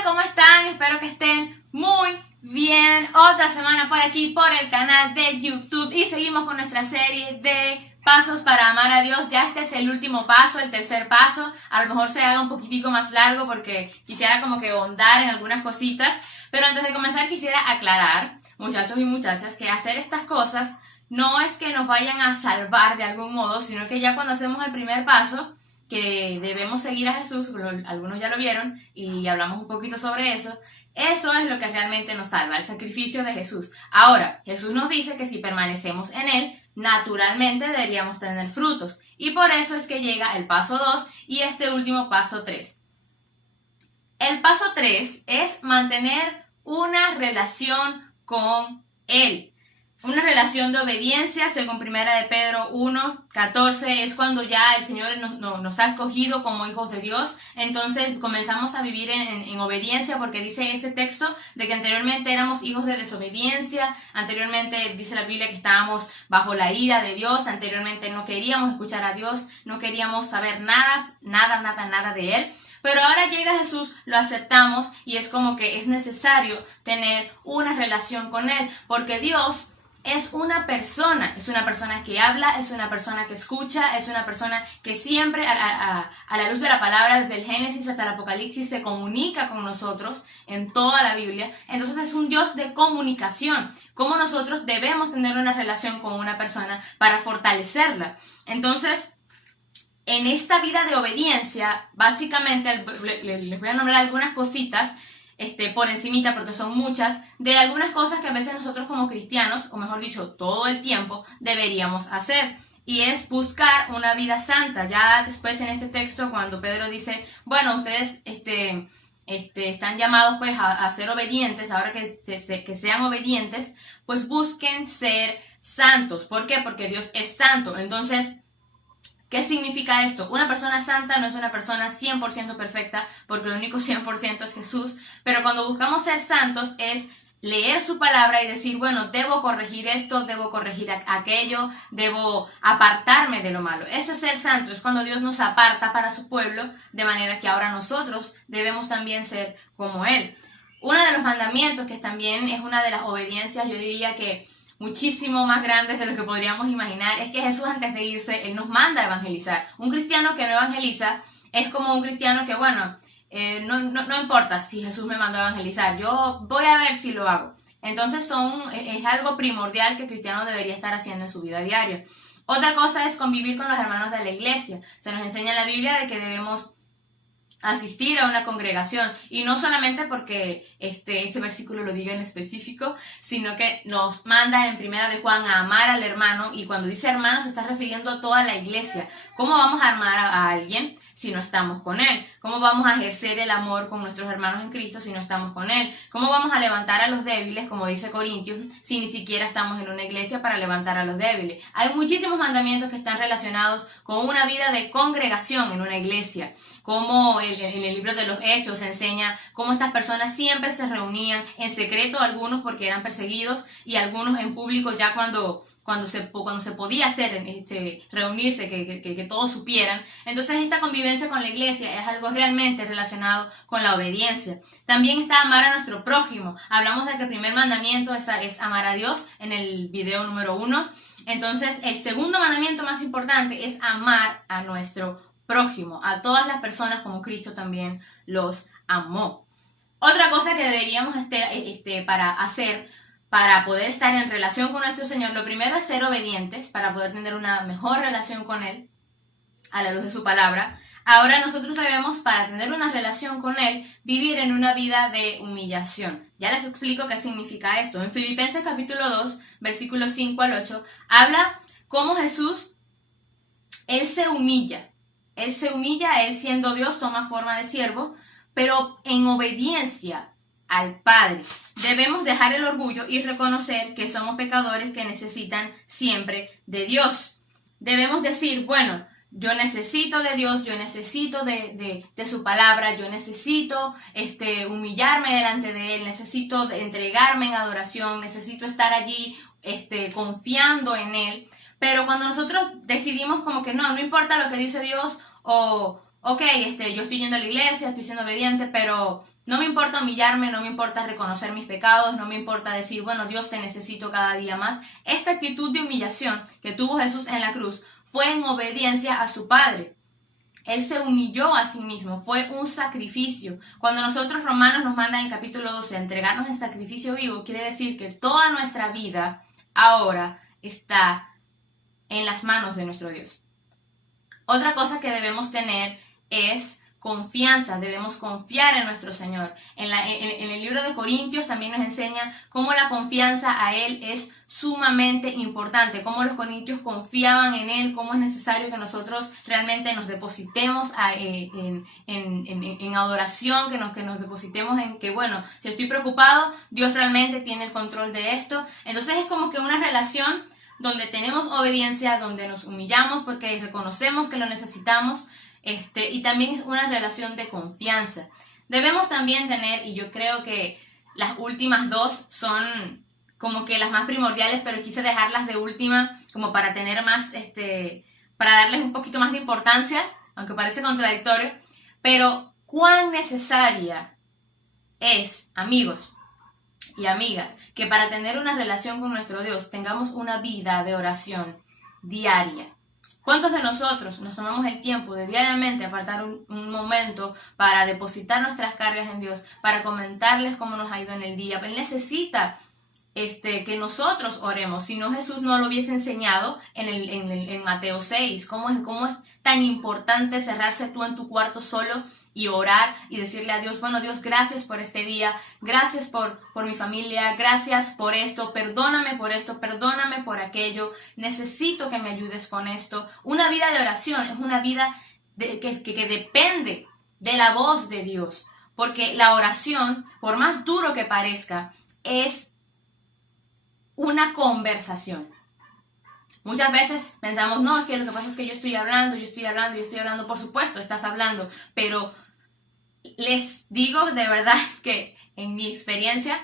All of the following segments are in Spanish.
Hola, ¿cómo están? Espero que estén muy bien. Otra semana por aquí, por el canal de YouTube. Y seguimos con nuestra serie de pasos para amar a Dios. Ya este es el último paso, el tercer paso. A lo mejor se haga un poquitico más largo porque quisiera como que ahondar en algunas cositas. Pero antes de comenzar quisiera aclarar, muchachos y muchachas, que hacer estas cosas no es que nos vayan a salvar de algún modo, sino que ya cuando hacemos el primer paso, que debemos seguir a Jesús, algunos ya lo vieron y hablamos un poquito sobre eso, eso es lo que realmente nos salva, el sacrificio de Jesús. Ahora, Jesús nos dice que si permanecemos en Él, naturalmente deberíamos tener frutos, y por eso es que llega el paso 2 y este último paso 3. El paso 3 es mantener una relación con Él. Una relación de obediencia, según 1 de Pedro 1:14, es cuando ya el Señor nos ha escogido como hijos de Dios. Entonces comenzamos a vivir en obediencia, porque dice ese texto de que anteriormente éramos hijos de desobediencia, anteriormente dice la Biblia que estábamos bajo la ira de Dios, anteriormente no queríamos escuchar a Dios, no queríamos saber nada de Él. Pero ahora llega Jesús, lo aceptamos y es como que es necesario tener una relación con Él, porque Dios es una persona que habla, es una persona que escucha, es una persona que siempre a la luz de la palabra, desde el Génesis hasta el Apocalipsis, se comunica con nosotros en toda la Biblia. Entonces es un Dios de comunicación. Cómo nosotros debemos tener una relación con una persona para fortalecerla. Entonces, en esta vida de obediencia, básicamente les voy a nombrar algunas cositas por encimita, porque son muchas, de algunas cosas que a veces nosotros como cristianos, o mejor dicho, todo el tiempo, deberíamos hacer. Y es buscar una vida santa. Ya después en este texto, cuando Pedro dice, bueno, ustedes están llamados pues a ser obedientes, ahora que sean obedientes, pues busquen ser santos. ¿Por qué? Porque Dios es santo. Entonces, ¿qué significa esto? Una persona santa no es una persona 100% perfecta, porque lo único 100% es Jesús, pero cuando buscamos ser santos es leer su palabra y decir, bueno, debo corregir esto, debo corregir aquello, debo apartarme de lo malo. Eso es ser santo, es cuando Dios nos aparta para su pueblo, de manera que ahora nosotros debemos también ser como Él. Uno de los mandamientos, que también es una de las obediencias, yo diría que muchísimo más grandes de lo que podríamos imaginar, es que Jesús, antes de irse, Él nos manda a evangelizar. Un cristiano que no evangeliza es como un cristiano que, bueno, no importa si Jesús me mandó a evangelizar, yo voy a ver si lo hago. Entonces es algo primordial que el cristiano debería estar haciendo en su vida diaria. Otra cosa es convivir con los hermanos de la iglesia. Se nos enseña en la Biblia de que debemos asistir a una congregación, y no solamente porque ese versículo lo diga en específico, sino que nos manda en 1 de Juan a amar al hermano, y cuando dice hermano se está refiriendo a toda la iglesia. ¿Cómo vamos a amar a alguien si no estamos con él? ¿Cómo vamos a ejercer el amor con nuestros hermanos en Cristo si no estamos con él? ¿Cómo vamos a levantar a los débiles, como dice Corintios, si ni siquiera estamos en una iglesia para levantar a los débiles? Hay muchísimos mandamientos que están relacionados con una vida de congregación en una iglesia. Como en el libro de los Hechos se enseña cómo estas personas siempre se reunían en secreto, algunos porque eran perseguidos, y algunos en público ya cuando se podía hacer, reunirse, que todos supieran. Entonces esta convivencia con la iglesia es algo realmente relacionado con la obediencia. También está amar a nuestro prójimo. Hablamos de que el primer mandamiento es amar a Dios en el video número 1. Entonces el segundo mandamiento más importante es amar a nuestro prójimo, a todas las personas como Cristo también los amó. Otra cosa que deberíamos para poder estar en relación con nuestro Señor, lo primero es ser obedientes para poder tener una mejor relación con Él a la luz de su palabra. Ahora nosotros debemos, para tener una relación con Él, vivir en una vida de humillación. Ya les explico qué significa esto. En Filipenses capítulo 2, versículos 5 al 8, habla cómo Jesús, Él se humilla. Él siendo Dios toma forma de siervo, pero en obediencia al Padre. Debemos dejar el orgullo y reconocer que somos pecadores que necesitan siempre de Dios. Debemos decir, bueno, yo necesito de Dios, yo necesito de su palabra, yo necesito humillarme delante de Él, necesito entregarme en adoración, necesito estar allí confiando en Él. Pero cuando nosotros decidimos como que no importa lo que dice Dios, o ok, yo estoy yendo a la iglesia, estoy siendo obediente, pero No me importa humillarme, no me importa reconocer mis pecados, no me importa decir, bueno, Dios, te necesito cada día más. Esta actitud de humillación que tuvo Jesús en la cruz fue en obediencia a su Padre. Él se humilló a sí mismo, fue un sacrificio. Cuando nosotros Romanos nos mandan en capítulo 12 a entregarnos el sacrificio vivo, quiere decir que toda nuestra vida ahora está en las manos de nuestro Dios. Otra cosa que debemos tener es confianza, debemos confiar en nuestro Señor. En el libro de Corintios también nos enseña cómo la confianza a Él es sumamente importante, cómo los corintios confiaban en Él, cómo es necesario que nosotros realmente nos depositemos en adoración, que nos depositemos en que, bueno, si estoy preocupado, Dios realmente tiene el control de esto. Entonces es como que una relación donde tenemos obediencia, donde nos humillamos porque reconocemos que lo necesitamos, y también es una relación de confianza. Debemos también tener, y yo creo que las últimas dos son como que las más primordiales, pero quise dejarlas de última como para tener más, para darles un poquito más de importancia, aunque parece contradictorio, pero cuán necesaria es, amigos y amigas, que para tener una relación con nuestro Dios tengamos una vida de oración diaria. ¿Cuántos de nosotros nos tomamos el tiempo de diariamente apartar un momento para depositar nuestras cargas en Dios, para comentarles cómo nos ha ido en el día? Él necesita que nosotros oremos, si no Jesús no lo hubiese enseñado en Mateo 6, cómo es tan importante cerrarse tú en tu cuarto solo y orar y decirle a Dios, bueno, Dios, gracias por este día, gracias por mi familia, gracias por esto, perdóname por aquello, necesito que me ayudes con esto. Una vida de oración es una vida que depende de la voz de Dios, porque la oración, por más duro que parezca, es una conversación. Muchas veces pensamos, no, es que lo que pasa es que yo estoy hablando, por supuesto, estás hablando, pero les digo de verdad que en mi experiencia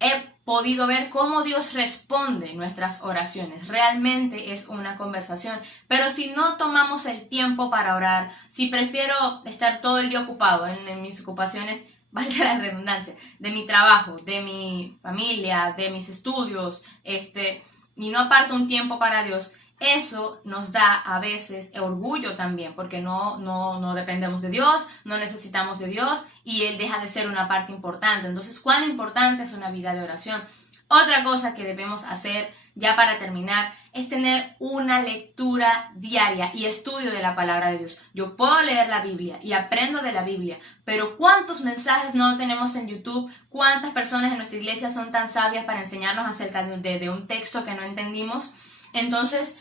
he podido ver cómo Dios responde nuestras oraciones. Realmente es una conversación, pero si no tomamos el tiempo para orar, si prefiero estar todo el día ocupado en mis ocupaciones, valga la redundancia, de mi trabajo, de mi familia, de mis estudios, y no aparto un tiempo para Dios, eso nos da a veces orgullo también, porque no dependemos de Dios, no necesitamos de Dios y Él deja de ser una parte importante. Entonces, ¿cuán importante es una vida de oración? Otra cosa que debemos hacer, ya para terminar, es tener una lectura diaria y estudio de la palabra de Dios. Yo puedo leer la Biblia y aprendo de la Biblia, pero ¿cuántos mensajes no tenemos en YouTube? ¿Cuántas personas en nuestra iglesia son tan sabias para enseñarnos acerca de un texto que no entendimos? Entonces,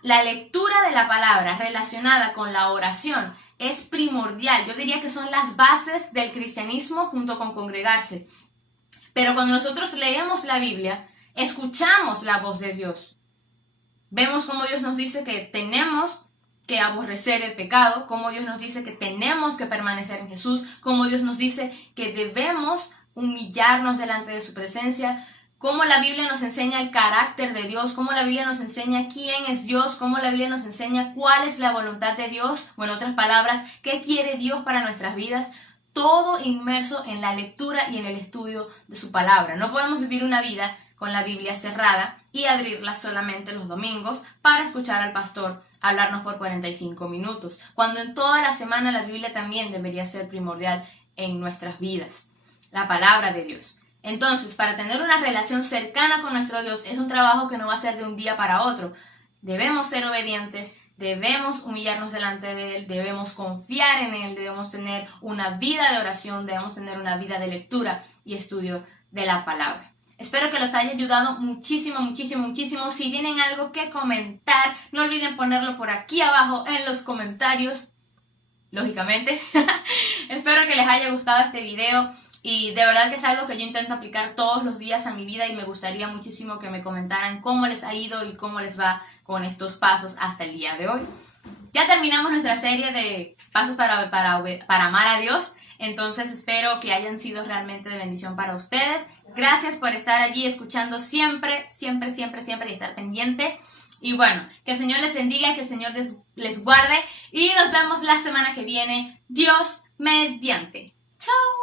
la lectura de la palabra relacionada con la oración es primordial. Yo diría que son las bases del cristianismo junto con congregarse. Pero cuando nosotros leemos la Biblia, escuchamos la voz de Dios. Vemos cómo Dios nos dice que tenemos que aborrecer el pecado, cómo Dios nos dice que tenemos que permanecer en Jesús, cómo Dios nos dice que debemos humillarnos delante de su presencia, cómo la Biblia nos enseña el carácter de Dios, cómo la Biblia nos enseña quién es Dios, cómo la Biblia nos enseña cuál es la voluntad de Dios, o en otras palabras, qué quiere Dios para nuestras vidas. Todo inmerso en la lectura y en el estudio de su palabra. No podemos vivir una vida con la Biblia cerrada y abrirla solamente los domingos para escuchar al pastor hablarnos por 45 minutos, cuando en toda la semana la Biblia también debería ser primordial en nuestras vidas, la palabra de Dios. Entonces, para tener una relación cercana con nuestro Dios es un trabajo que no va a ser de un día para otro. Debemos ser obedientes, debemos humillarnos delante de Él, debemos confiar en Él, debemos tener una vida de oración, debemos tener una vida de lectura y estudio de la palabra. Espero que los haya ayudado muchísimo, muchísimo, muchísimo. Si tienen algo que comentar, no olviden ponerlo por aquí abajo en los comentarios, lógicamente. Espero que les haya gustado este video. Y de verdad que es algo que yo intento aplicar todos los días a mi vida y me gustaría muchísimo que me comentaran cómo les ha ido y cómo les va con estos pasos hasta el día de hoy. Ya terminamos nuestra serie de pasos para amar a Dios, entonces espero que hayan sido realmente de bendición para ustedes. Gracias por estar allí escuchando siempre, siempre, siempre, siempre y estar pendiente. Y bueno, que el Señor les bendiga, que el Señor les guarde y nos vemos la semana que viene. Dios mediante. ¡Chao! Chao.